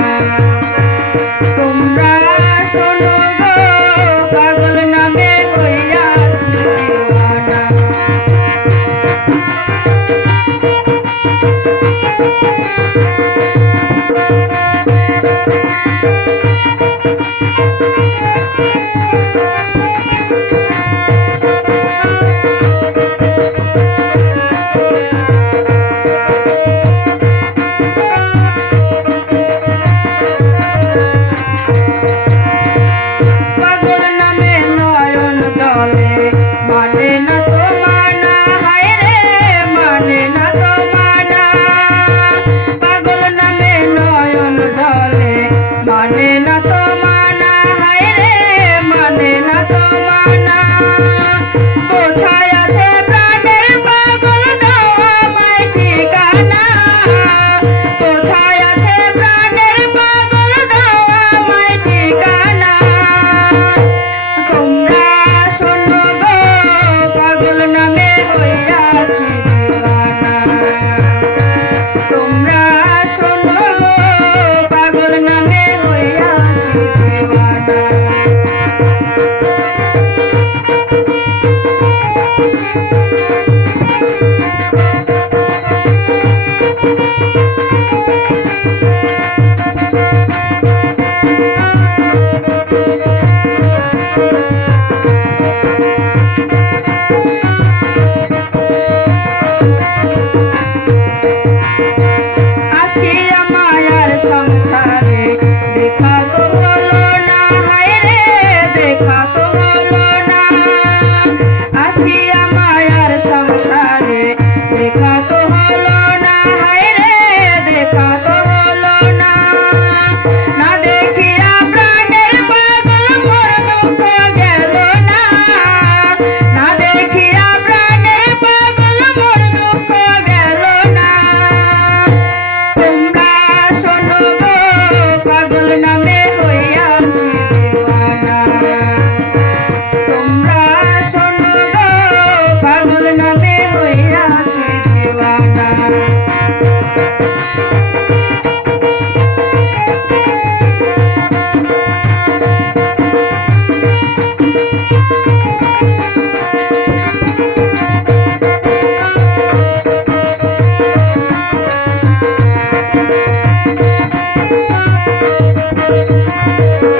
Música Thank you. Música